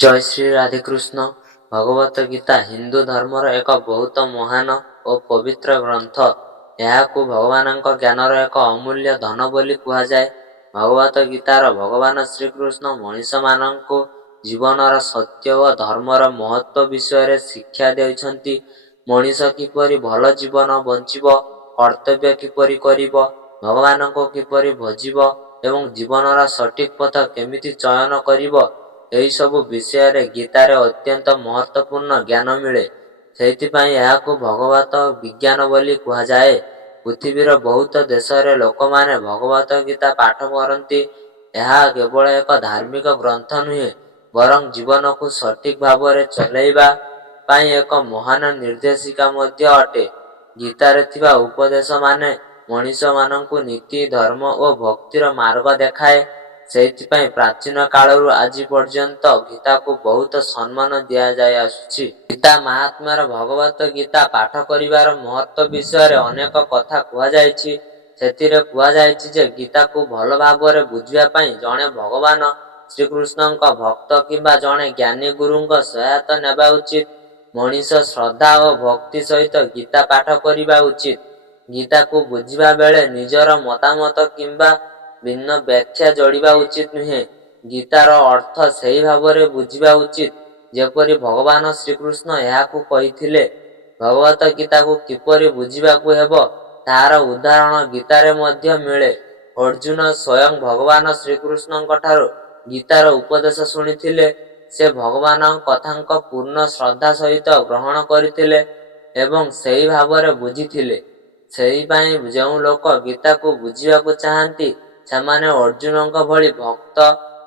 जय श्री राधेकृष्ण। भगवत गीता हिंदू धर्मर एक बहुत महान और पवित्र ग्रंथ। यहाकू भगवानଙ୍କ ज्ञानर एक अमूल्य धन बोली कुहा जाए। भगवत गीतार भगवान श्रीकृष्ण मनीष माननको जीवनर सत्य और धर्मर महत्व विषय शिक्षा देइछन्ति। मनीष किपरि भल जीवन बंचिब, कर्तव्य किपरि करिब, भगवानको किपरि भजिब एवं जीवनर सठिक पथ केमिति चयन करिब, यही सबु विषय रे गीतारे अत्यंत महत्वपूर्ण ज्ञान मिले। सेहितिपई एहाकू भगवत विज्ञान बोली कुहा जाए। पृथ्वीर बहुत देश रे लोक माने भगवत गीता पाठ करती। यह केवल एक धार्मिक ग्रंथ नुहे, बरं जीवन को सठिक भाव रे चलैबा पाई एक महान निर्देशिका मध्य अटे। गीतारे थिबा उपदेश माने मनीष मानंकु नीति, धर्म और भक्तिर मार्ग देखाए। सेहितिपई प्राचीन कालरू आज पर्यंत गीता को बहुत सम्मान दिया जाय आसुछि। गीता महात्म्यर भगवत गीता पाठ करिवार महत्व विषय अनेक कथा कुहा जायछि। सेतिरे कुहा जायछि जे गीता को भल भाबरे बुझिबा पई जणे भगवान श्रीकृष्णଙ୍କ भक्त किंबा जणे ज्ञानी गुरुଙ୍କ सहायता नेबा उचित। मनीष श्रद्धा और भक्ति सहित गीता पाठ करिबा उचित। गीता को बुझिबा बेले निजर मतामत किंबा भिन्न व्याख्या जोड़िबा उचित नुहे। गीतार अर्थ सही भावरे बुझिबा उचित जेपरि भगवान श्रीकृष्ण याकू कहिथिले। भगवत गीता को किपरि बुझिबाकू हेबो तार उदाहरण गीतारे मध्य मिले। अर्जुन स्वयं भगवान श्रीकृष्णଙ୍କ ठारू गीतार उपदेश शुणिथिले। से भगवान कथांक पूर्ण श्रद्धा सहित ग्रहण करिथिले एवं सही भावरे बुझिथिले। सेही पई जेउ लोक गीता को बुझिबाकू चाहंती सेमाने अर्जुनଙ୍କ भली भक्त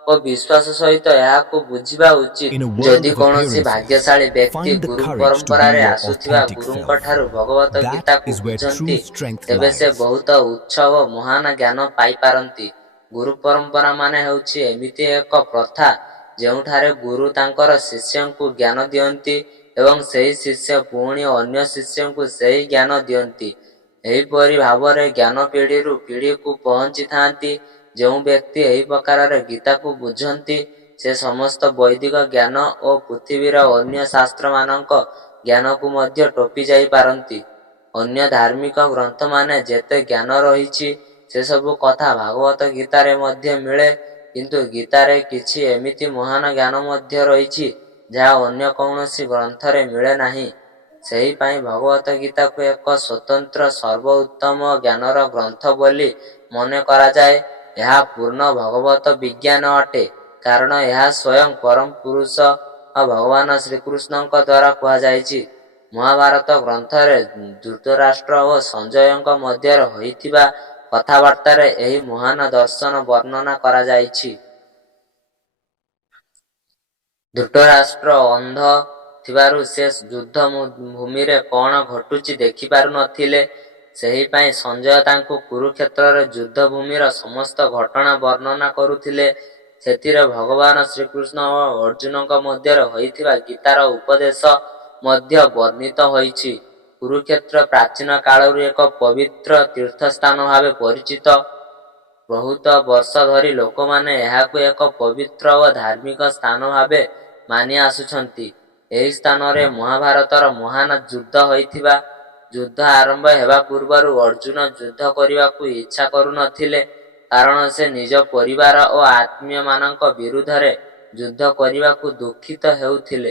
और विश्वास सहित याकू बुझिबा उचित। जदि कोनोसी भाग्यशाली व्यक्ति गुरु परंपरा रे आसुथिबा गुरुଙ୍କ ठारू भगवत गीता को बुझंती तेबे से बहुत उत्सव महान ज्ञान पाई पारंती। गुरु परंपरा माने हेउछि एमिति एक प्रथा जेउठारे गुरु तांकर शिष्यंकु ज्ञान दियंती एवं सेही शिष्य पुणी अन्य शिष्यंकु सेही ज्ञान दियंती। एहीपरि भावरे ज्ञान पीढ़ी रु पीढ़ी को पहुंची थांती। जो व्यक्ति एही प्रकार गीता को बुझंती से समस्त वैदिक ज्ञान और पृथ्वीर अन्य शास्त्र मानक ज्ञान को मध्य टोपी जाई पारंती। अन्य धार्मिक ग्रंथ माने जेते ज्ञान रहिछि से सब कथा भागवत गीतारे मध्य मिले, किंतु गीतारे किछि एमिति महान ज्ञान मध्य रहिछि जहा अन्य कौनसी ग्रंथरे मिले नाही। सेही पाई भगवत गीता को एक स्वतंत्र सर्वोत्तम ज्ञानर ग्रंथ बोली मने करा जाए। यह पूर्ण भगवत विज्ञान अटे, कारण यह स्वयं परम पुरुष भगवान श्रीकृष्णଙ୍କ द्वारा कुहा जायछि। महाभारत ग्रंथरे धृतराष्ट्र और संजयଙ୍କ मध्यरे होइथिबा कथाबार्तारे एही महान दर्शन वर्णना करा जायछि। धृतराष्ट्र अंध थिबारु से युद्ध भूमि रे कोण घटुची देखि पारु नथिले। सेही पाई संजय तांको कुरुक्षेत्र रे युद्ध भूमिर समस्त घटना वर्णना करुथिले। सेतिरे भगवान श्रीकृष्ण और अर्जुनଙ୍କ मध्यरे होइथिबा गीतार उपदेश मध्य वर्णित होइछि। कुरुक्षेत्र प्राचीन कालरू एक पवित्र तीर्थस्थान भावे परिचित। बहुत वर्ष धरी लोकमाने एहाकू एक पवित्र और धार्मिक स्थान भावे मानि आसुछंती। एही स्थान रे महाभारतर महान युद्ध होइथिबा। युद्ध आरंभ हेबा पूर्वरु अर्जुन युद्ध करिबाकू इच्छा करू नथिले, कारण से निज परिवार और आत्मीय मानक विरुद्धरे युद्ध करिबाकू दुखित हेउथिले।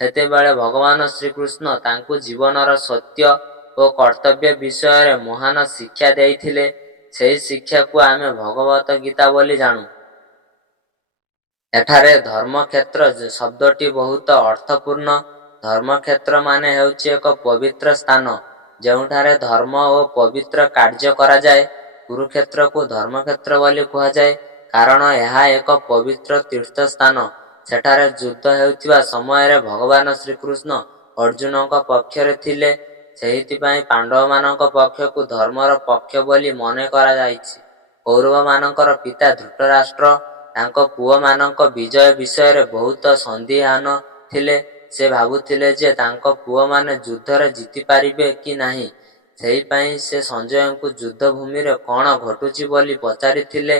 हेतेबेले भगवान श्रीकृष्ण तांकू जीवनर सत्य और कर्तव्य विषय रे महान शिक्षा देइथिले। सेही शिक्षा को आमे भगवत गीता बोली जानू। एठारे धर्मक्षेत्र शब्दटी बहुत अर्थपूर्ण। धर्मक्षेत्र माने हेउछि एक पवित्र स्थान जेउठारे धर्म और पवित्र कार्य करा जाए। कुरुक्षेत्र को धर्मक्षेत्र बोली कुहा जाए, कारण यह एक पवित्र तीर्थ स्थान। सेठारे युद्ध हेउथिबा समय रे भगवान श्रीकृष्ण अर्जुनଙ୍କ पक्षरे थिले। सेहितिपई पांडव मानक पक्ष को धर्मर पक्ष बोली मने करा जाइछि। कौरव मानकर पिता धृतराष्ट्र तांको पुओ मानक विजय विषय रे बहुत संदिहान थिले। से भाबुथिले जे तांको पुओ माने युद्धरे जीति पारिबे कि नाही। सेही पई से संजयଙ୍କୁ युद्ध भूमि रे कोण घटुची बोली पचारिथिले।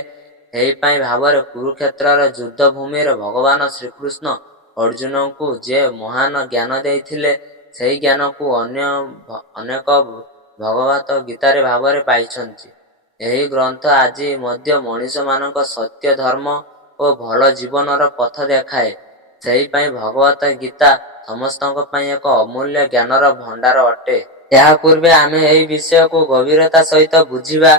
एही पई भावरे कुरुक्षेत्रर युद्ध भूमि रे भगवान श्रीकृष्ण ଅର୍ଜୁନଙ୍କୁ ଯେ ମହାନ ଜ୍ଞାନ ଦେଇଥିଲେ, ସେହି ଜ୍ଞାନକୁ ଅନେକ ଭଗବତ ଗୀତାରେ ଭାବରେ ପାଇଛନ୍ତି। ଏହି ଗ୍ରନ୍ଥ ଆଜି ମଧ୍ୟ ମଣିଷମାନଙ୍କ ସତ୍ୟ, ଧର୍ମ ଓ ଭଲ ଜୀବନର ପଥ ଦେଖାଏ। ସେହିପାଇଁ ଭଗବତ ଗୀତା ସମସ୍ତଙ୍କ ପାଇଁ ଏକ ଅମୂଲ୍ୟ ଜ୍ଞାନର ଭଣ୍ଡାର ଅଟେ। ଏହା ପୂର୍ବେ ଆମେ ଏହି ବିଷୟକୁ ଗଭୀରତା ସହିତ ବୁଝିବା।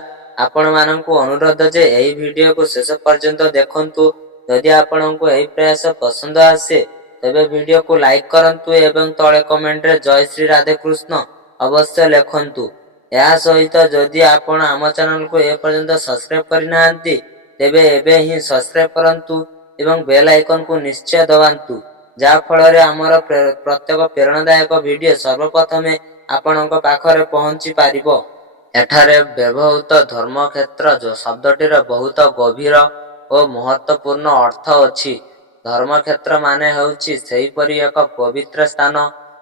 ଆପଣମାନଙ୍କୁ ଅନୁରୋଧ ଯେ ଏହି ଭିଡ଼ିଓକୁ ଶେଷ ପର୍ଯ୍ୟନ୍ତ ଦେଖନ୍ତୁ। ଯଦି ଆପଣଙ୍କୁ ଏହି ପ୍ରୟାସ ପସନ୍ଦ ଆସେ ତେବେ ଭିଡ଼ିଓକୁ ଲାଇକ୍ କରନ୍ତୁ ଏବଂ ତଳେ କମେଣ୍ଟରେ ଜୟ ଶ୍ରୀ ରାଧେକୃଷ୍ଣ ଅବଶ୍ୟ ଲେଖନ୍ତୁ। ଏହା ସହିତ ଯଦି ଆପଣ ଆମ ଚ୍ୟାନେଲକୁ ଏପର୍ଯ୍ୟନ୍ତ ସବସ୍କ୍ରାଇବ୍ କରିନାହାନ୍ତି ତେବେ ଏବେ ହିଁ ସବସ୍କ୍ରାଇବ୍ କରନ୍ତୁ ଏବଂ ବେଲ୍ ଆଇକନକୁ ନିଶ୍ଚୟ ଦବାନ୍ତୁ, ଯାହା ଫଳରେ ଆମର ପ୍ରତ୍ୟେକ ପ୍ରେରଣାଦାୟକ ଭିଡ଼ିଓ ସର୍ବପ୍ରଥମେ ଆପଣଙ୍କ ପାଖରେ ପହଞ୍ଚି ପାରିବ। ଏଠାରେ ବ୍ୟବହୃତ ଧର୍ମକ୍ଷେତ୍ର ଶବ୍ଦଟିର ବହୁତ ଗଭୀର ଓ ମହତ୍ତ୍ୱପୂର୍ଣ୍ଣ ଅର୍ଥ ଅଛି। ଧର୍ମକ୍ଷେତ୍ର ମାନେ ହେଉଛି ସେହିପରି ଏକ ପବିତ୍ର ସ୍ଥାନ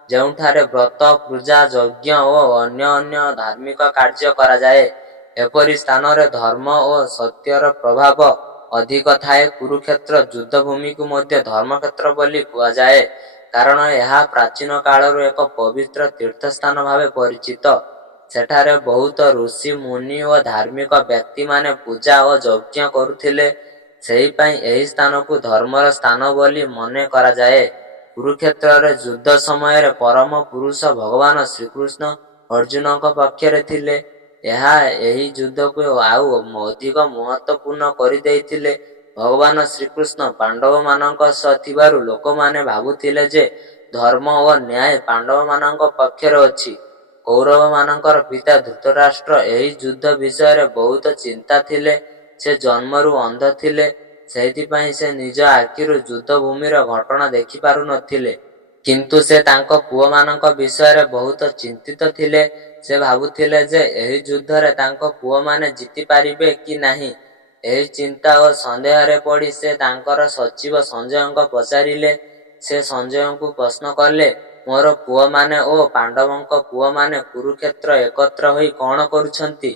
ଯେଉଁଠାରେ ବ୍ରତ, ପୂଜା, ଯଜ୍ଞ ଓ ଅନ୍ୟ ଧାର୍ମିକ କାର୍ଯ୍ୟ କରାଯାଏ। ଏପରି ସ୍ଥାନରେ ଧର୍ମ ଓ ସତ୍ୟର ପ୍ରଭାବ ଅଧିକ ଥାଏ। କୁରୁକ୍ଷେତ୍ର ଯୁଦ୍ଧଭୂମିକୁ ମଧ୍ୟ ଧର୍ମକ୍ଷେତ୍ର ବୋଲି କୁହାଯାଏ, କାରଣ ଏହା ପ୍ରାଚୀନ କାଳରୁ ଏକ ପବିତ୍ର ତୀର୍ଥସ୍ଥାନ ଭାବେ ପରିଚିତ। ସେଠାରେ ବହୁତ ଋଷି, ମୁନି ଓ ଧାର୍ମିକ ବ୍ୟକ୍ତିମାନେ ପୂଜା ଓ ଯଜ୍ଞ କରୁଥିଲେ। ସେହିପାଇଁ ଏହି ସ୍ଥାନକୁ ଧର୍ମର ସ୍ଥାନ ବୋଲି ମନେ କରାଯାଏ। କୁରୁକ୍ଷେତ୍ରରେ ଯୁଦ୍ଧ ସମୟରେ ପରମ ପୁରୁଷ ଭଗବାନ ଶ୍ରୀକୃଷ୍ଣ ଅର୍ଜୁନଙ୍କ ପକ୍ଷରେ ଥିଲେ। ଏହା ଏହି ଯୁଦ୍ଧକୁ ଆଉ ଅଧିକ ମହତ୍ତ୍ୱପୂର୍ଣ୍ଣ କରିଦେଇଥିଲେ। ଭଗବାନ ଶ୍ରୀକୃଷ୍ଣ ପାଣ୍ଡବମାନଙ୍କ ସହ ଥିବାରୁ ଲୋକମାନେ ଭାବୁଥିଲେ ଯେ ଧର୍ମ ଓ ନ୍ୟାୟ ପାଣ୍ଡବମାନଙ୍କ ପକ୍ଷରେ ଅଛି। କୌରବମାନଙ୍କର ପିତା ଧୃତରାଷ୍ଟ୍ର ଏହି ଯୁଦ୍ଧ ବିଷୟରେ ବହୁତ ଚିନ୍ତା ଥିଲେ। ସେ ଜନ୍ମରୁ ଅନ୍ଧ ଥିଲେ, ସେଥିପାଇଁ ସେ ନିଜ ଆଖିରୁ ଯୁଦ୍ଧଭୂମିର ଘଟଣା ଦେଖିପାରୁନଥିଲେ। କିନ୍ତୁ ସେ ତାଙ୍କ ପୁଅମାନଙ୍କ ବିଷୟରେ ବହୁତ ଚିନ୍ତିତ ଥିଲେ। ସେ ଭାବୁଥିଲେ ଯେ ଏହି ଯୁଦ୍ଧରେ ତାଙ୍କ ପୁଅମାନେ ଜିତିପାରିବେ କି ନାହିଁ। ଏହି ଚିନ୍ତା ଓ ସନ୍ଦେହରେ ପଡ଼ି ସେ ତାଙ୍କର ସଚିବ ସଞ୍ଜୟଙ୍କୁ ପଚାରିଲେ। ସେ ସଞ୍ଜୟଙ୍କୁ ପ୍ରଶ୍ନ କଲେ, ମୋର ପୁଅମାନେ ଓ ପାଣ୍ଡବଙ୍କ ପୁଅମାନେ କୁରୁକ୍ଷେତ୍ର ଏକତ୍ର ହୋଇ କ'ଣ କରୁଛନ୍ତି?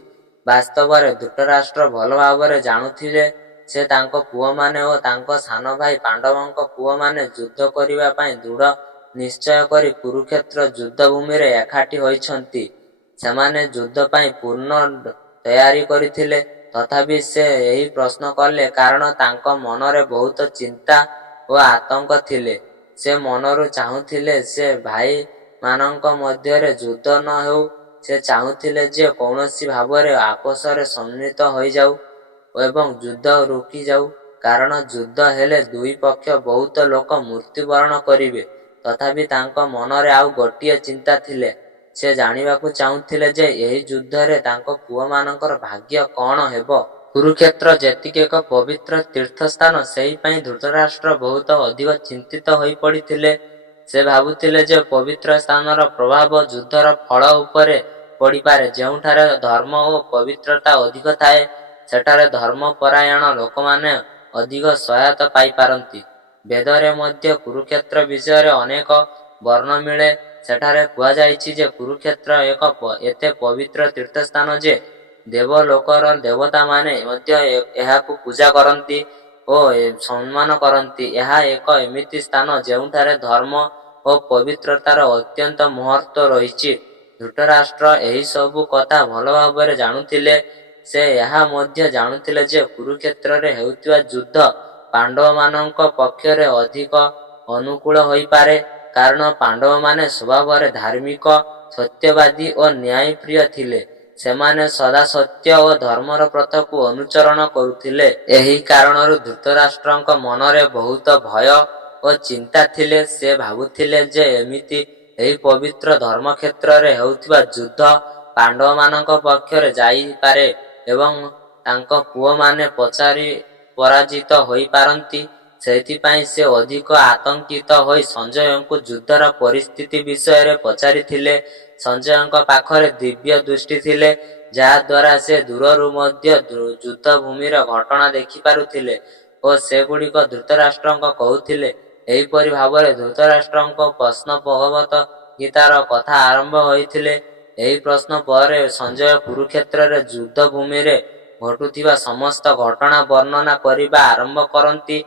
ବାସ୍ତବରେ ଧୃତରାଷ୍ଟ୍ର ଭଲ ଭାବରେ ଜାଣୁଥିଲେ ଯେ ତାଙ୍କ ପୁଅମାନେ ଓ ତାଙ୍କ ସାନ ଭାଇ ପାଣ୍ଡବଙ୍କ ପୁଅମାନେ ଯୁଦ୍ଧ କରିବା ପାଇଁ ଦୃଢ଼ ନିଶ୍ଚୟ କରି କୁରୁକ୍ଷେତ୍ର ଯୁଦ୍ଧଭୂମିରେ ଏକାଠି ହୋଇଛନ୍ତି। ସେମାନେ ଯୁଦ୍ଧ ପାଇଁ ପୂର୍ଣ୍ଣ ତୟାରୀ କରିଥିଲେ। ତଥାପି ସେ ଏହି ପ୍ରଶ୍ନ କଲେ କାରଣ ତାଙ୍କ ମନରେ ବହୁତ ଚିନ୍ତା ଓ ଆତଙ୍କ ଥିଲେ। ସେ ମନରୁ ଚାହୁଁଥିଲେ ଯେ ଭାଇମାନଙ୍କ ମଧ୍ୟରେ ଯୁଦ୍ଧ ନ ହେଉ। ସେ ଚାହୁଁଥିଲେ ଯେ କୌଣସି ଭାବରେ ଆପସରେ ସମ୍ମିଳିତ ହୋଇଯାଉ ଏବଂ ଯୁଦ୍ଧ ରୋକିଯାଉ, କାରଣ ଯୁଦ୍ଧ ହେଲେ ଦୁଇ ପକ୍ଷ ବହୁତ ଲୋକ ମୃତ୍ୟୁବରଣ କରିବେ। ତଥାପି ତାଙ୍କ ମନରେ ଆଉ ଗୋଟିଏ ଚିନ୍ତା ଥିଲେ। ସେ ଜାଣିବାକୁ ଚାହୁଁଥିଲେ ଯେ ଏହି ଯୁଦ୍ଧରେ ତାଙ୍କ ପୁଅମାନଙ୍କର ଭାଗ୍ୟ କ'ଣ ହେବ। କୁରୁକ୍ଷେତ୍ର ଯେତିକି ଏକ ପବିତ୍ର ତୀର୍ଥସ୍ଥାନ, ସେହିପାଇଁ ଧୃତରାଷ୍ଟ୍ର ବହୁତ ଅଧିକ ଚିନ୍ତିତ ହୋଇପଡ଼ିଥିଲେ। ସେ ଭାବୁଥିଲେ ଯେ ପବିତ୍ର ସ୍ଥାନର ପ୍ରଭାବ ଯୁଦ୍ଧର ଫଳ ଉପରେ ପଡ଼ିପାରେ। ଯେଉଁଠାରେ ଧର୍ମ ଓ ପବିତ୍ରତା ଅଧିକ ଥାଏ, ସେଠାରେ ଧର୍ମପରାୟଣ ଲୋକମାନେ ଅଧିକ ସହାୟତା ପାଇପାରନ୍ତି। ବେଦରେ ମଧ୍ୟ କୁରୁକ୍ଷେତ୍ର ବିଷୟରେ ଅନେକ ବର୍ଣ୍ଣନା ମିଳେ। ସେଠାରେ କୁହାଯାଇଛି ଯେ କୁରୁକ୍ଷେତ୍ର ଏକ ଏତେ ପବିତ୍ର ତୀର୍ଥସ୍ଥାନ ଯେ ଦେବଲୋକର ଦେବତାମାନେ ମଧ୍ୟ ଏହାକୁ ପୂଜା କରନ୍ତି ଓ ସମ୍ମାନ କରନ୍ତି। ଏହା ଏକ ଏମିତି ସ୍ଥାନ ଯେଉଁଠାରେ ଧର୍ମ ଓ ପବିତ୍ରତାର ଅତ୍ୟନ୍ତ ମହତ୍ତ୍ୱ ରହିଛି। ଧୃତରାଷ୍ଟ୍ର ଏହି ସବୁ କଥା ଭଲ ଭାବରେ ଜାଣୁଥିଲେ। ସେ ଏହା ମଧ୍ୟ ଜାଣୁଥିଲେ ଯେ କୁରୁକ୍ଷେତ୍ରରେ ହେଉଥିବା ଯୁଦ୍ଧ ପାଣ୍ଡବମାନଙ୍କ ପକ୍ଷରେ ଅଧିକ ଅନୁକୂଳ ହୋଇପାରେ, କାରଣ ପାଣ୍ଡବମାନେ ସ୍ୱଭାବରେ ଧାର୍ମିକ, ସତ୍ୟବାଦୀ ଓ ନ୍ୟାୟପ୍ରିୟ ଥିଲେ। ସେମାନେ ସଦା ସତ୍ୟ ଓ ଧର୍ମର ପଥକୁ ଅନୁସରଣ କରୁଥିଲେ। ଏହି କାରଣରୁ ଧୃତରାଷ୍ଟ୍ରଙ୍କ ମନରେ ବହୁତ ଭୟ ଓ ଚିନ୍ତା ଥିଲେ। ସେ ଭାବୁଥିଲେ ଯେ ଏମିତି ଏହି ପବିତ୍ର ଧର୍ମକ୍ଷେତ୍ରରେ ହେଉଥିବା ଯୁଦ୍ଧ ପାଣ୍ଡବମାନଙ୍କ ପକ୍ଷରେ ଯାଇପାରେ ଏବଂ ତାଙ୍କ ପୁଅମାନେ ପରାଜିତ ହୋଇପାରନ୍ତି। ସେଥିପାଇଁ ସେ ଅଧିକ ଆତଙ୍କିତ ହୋଇ ସଞ୍ଜୟଙ୍କୁ ଯୁଦ୍ଧର ପରିସ୍ଥିତି ବିଷୟରେ ପଚାରିଥିଲେ। ସଞ୍ଜୟଙ୍କ ପାଖରେ ଦିବ୍ୟ ଦୃଷ୍ଟି ଥିଲେ, ଯାହାଦ୍ୱାରା ସେ ଦୂରରୁ ମଧ୍ୟ ଯୁଦ୍ଧଭୂମିର ଘଟଣା ଦେଖିପାରୁଥିଲେ ଓ ସେଗୁଡ଼ିକ ଧୃତରାଷ୍ଟ୍ରଙ୍କୁ କହୁଥିଲେ। ଏହିପରି ଭାବରେ ଧୃତରାଷ୍ଟ୍ରଙ୍କ ପ୍ରଶ୍ନ ଭଗବତ ଗୀତାର କଥା ଆରମ୍ଭ ହୋଇଥିଲେ। ଏହି ପ୍ରଶ୍ନ ପରେ ସଞ୍ଜୟ କୁରୁକ୍ଷେତ୍ରରେ ଯୁଦ୍ଧଭୂମିରେ ଘଟୁଥିବା ସମସ୍ତ ଘଟଣା ବର୍ଣ୍ଣନା କରିବା ଆରମ୍ଭ କରନ୍ତି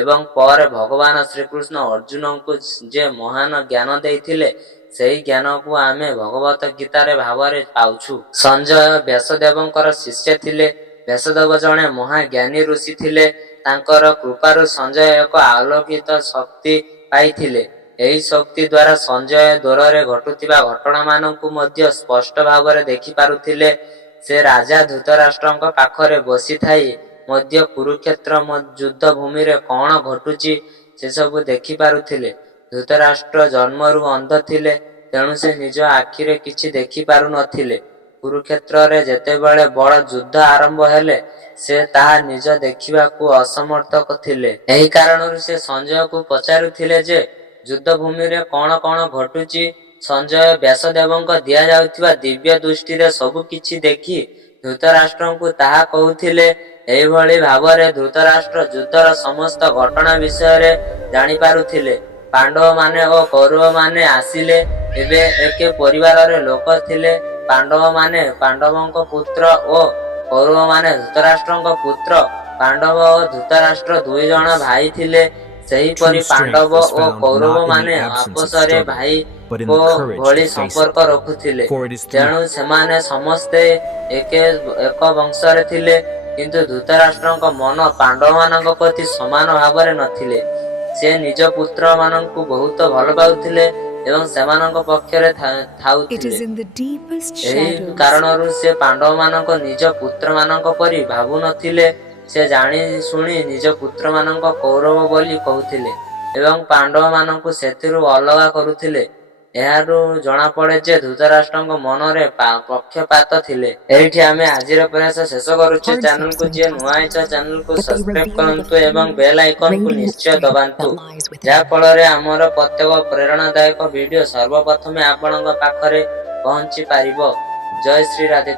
ଏବଂ ପରେ ଭଗବାନ ଶ୍ରୀକୃଷ୍ଣ ଅର୍ଜୁନଙ୍କୁ ଯେ ମହାନ ଜ୍ଞାନ ଦେଇଥିଲେ ସେହି ଜ୍ଞାନକୁ ଆମେ ଭଗବତ ଗୀତାରେ ଭାବରେ ପାଉଛୁ। ସଞ୍ଜୟ ବ୍ୟାସଦେବଙ୍କର ଶିଷ୍ୟ ଥିଲେ। ବ୍ୟାସଦେବ ଜଣେ ମହାଜ୍ଞାନୀ ଋଷି ଥିଲେ। ତାଙ୍କର କୃପାରୁ ସଞ୍ଜୟ ଏକ ଆଲୋକିତ ଶକ୍ତି ପାଇଥିଲେ। ଏହି ଶକ୍ତି ଦ୍ୱାରା ସଞ୍ଜୟ ଦୂରରେ ଘଟୁଥିବା ଘଟଣାମାନଙ୍କୁ ମଧ୍ୟ ସ୍ପଷ୍ଟ ଭାବରେ ଦେଖିପାରୁଥିଲେ। ସେ ରାଜା ଧୃତରାଷ୍ଟ୍ରଙ୍କ ପାଖରେ ବସିଥାଇ ମଧ୍ୟ କୁରୁକ୍ଷେତ୍ର ଯୁଦ୍ଧ ଭୂମିରେ କଣ ଘଟୁଛି ସେସବୁ ଦେଖିପାରୁଥିଲେ। ଧୃତରାଷ୍ଟ୍ର ଜନ୍ମରୁ ଅନ୍ଧ ଥିଲେ, ତେଣୁ ସେ ନିଜ ଆଖିରେ କିଛି ଦେଖିପାରୁନଥିଲେ। କୁରୁକ୍ଷେତ୍ରରେ ଯେତେବେଳେ ବଡ଼ ଯୁଦ୍ଧ ଆରମ୍ଭ ହେଲେ ସେ ତାହା ନିଜ ଦେଖିବାକୁ ଅସମର୍ଥ ଥିଲେ। ଏହି କାରଣରୁ ସେ ସଞ୍ଜୟକୁ ପଚାରୁଥିଲେ ଯେ ଯୁଦ୍ଧ ଭୂମିରେ କଣ କଣ ଘଟୁଛି। ସଞ୍ଜୟ ବ୍ୟାସଦେବଙ୍କ ଦିଆଯାଉଥିବା ଦିବ୍ୟ ଦୃଷ୍ଟିରେ ସବୁ କିଛି ଦେଖି ଧୃତରାଷ୍ଟ୍ରଙ୍କୁ ତାହା କହୁଥିଲେ। ଏହିଭଳି ଭାବରେ ଧୃତରାଷ୍ଟ୍ର ଯୁଦ୍ଧର ସମସ୍ତ ଘଟଣା ବିଷୟରେ ଜାଣିପାରୁଥିଲେ। ପାଣ୍ଡବମାନେ ଓ କୌରବମାନେ ଆସିଲେ। ଏବେ ଏକେ ପରିବାରରେ ଲୋକ ଥିଲେ। ପାଣ୍ଡବମାନେ ପାଣ୍ଡବଙ୍କ ପୁତ୍ର ଓ କୌରବମାନେ ଧୃତରାଷ୍ଟ୍ରଙ୍କ ପୁତ୍ର। ପାଣ୍ଡବ ଓ ଧୃତରାଷ୍ଟ୍ର ଦୁଇ ଜଣ ଭାଇ ଥିଲେ। ସେହିପରି ପାଣ୍ଡବ ଓ କୌରବମାନେ ଆପସରେ ଭାଇ ଓ ଭଳି ସମ୍ପର୍କ ରଖୁଥିଲେ। ତେଣୁ ସେମାନେ ସମସ୍ତେ ଏକ ବଂଶରେ ଥିଲେ। କିନ୍ତୁ ଧୃତରାଷ୍ଟ୍ରଙ୍କ ମନ ପାଣ୍ଡବମାନଙ୍କ ପ୍ରତି ସମାନ ଭାବରେ ନଥିଲେ। ସେ ନିଜ ପୁତ୍ରମାନଙ୍କୁ ବହୁତ ଭଲ ପାଉଥିଲେ ଏବଂ ସେମାନଙ୍କ ପକ୍ଷରେ ଥାଉଥିଲେ। ଏହି କାରଣରୁ ସେ ପାଣ୍ଡବମାନଙ୍କ ନିଜ ପୁତ୍ରମାନଙ୍କ ପରି ଭାବୁନଥିଲେ। ସେ ଜାଣି ଶୁଣି ନିଜ ପୁତ୍ରମାନଙ୍କ କୌରବ ବୋଲି କହୁଥିଲେ ଏବଂ ପାଣ୍ଡବମାନଙ୍କୁ ସେଥିରୁ ଅଲଗା କରୁଥିଲେ। ଏହାରୁ ଜଣାପଡ଼େ ଯେ ଧୃତରାଷ୍ଟ୍ରଙ୍କ ମନରେ ପକ୍ଷପାତ ଥିଲେ। ଏଇଠି ଆମେ ଆଜିର ପ୍ରୟାସ ଶେଷ କରୁଛୁ। ଚ୍ୟାନେଲକୁ ଯିଏ ନୂଆ ହେଇଛ ଚ୍ୟାନେଲକୁ ସବସ୍କ୍ରାଇବ କରନ୍ତୁ ଏବଂ ବେଲ୍ ଆଇକନକୁ ନିଶ୍ଚୟ ଦବାନ୍ତୁ, ଯାହା ଫଳରେ ଆମର ପ୍ରତ୍ୟେକ ପ୍ରେରଣାଦାୟକ ଭିଡିଓ ସର୍ବପ୍ରଥମେ ଆପଣଙ୍କ ପାଖରେ ପହଞ୍ଚି ପାରିବ। ଜୟ ଶ୍ରୀ ରାଧେ।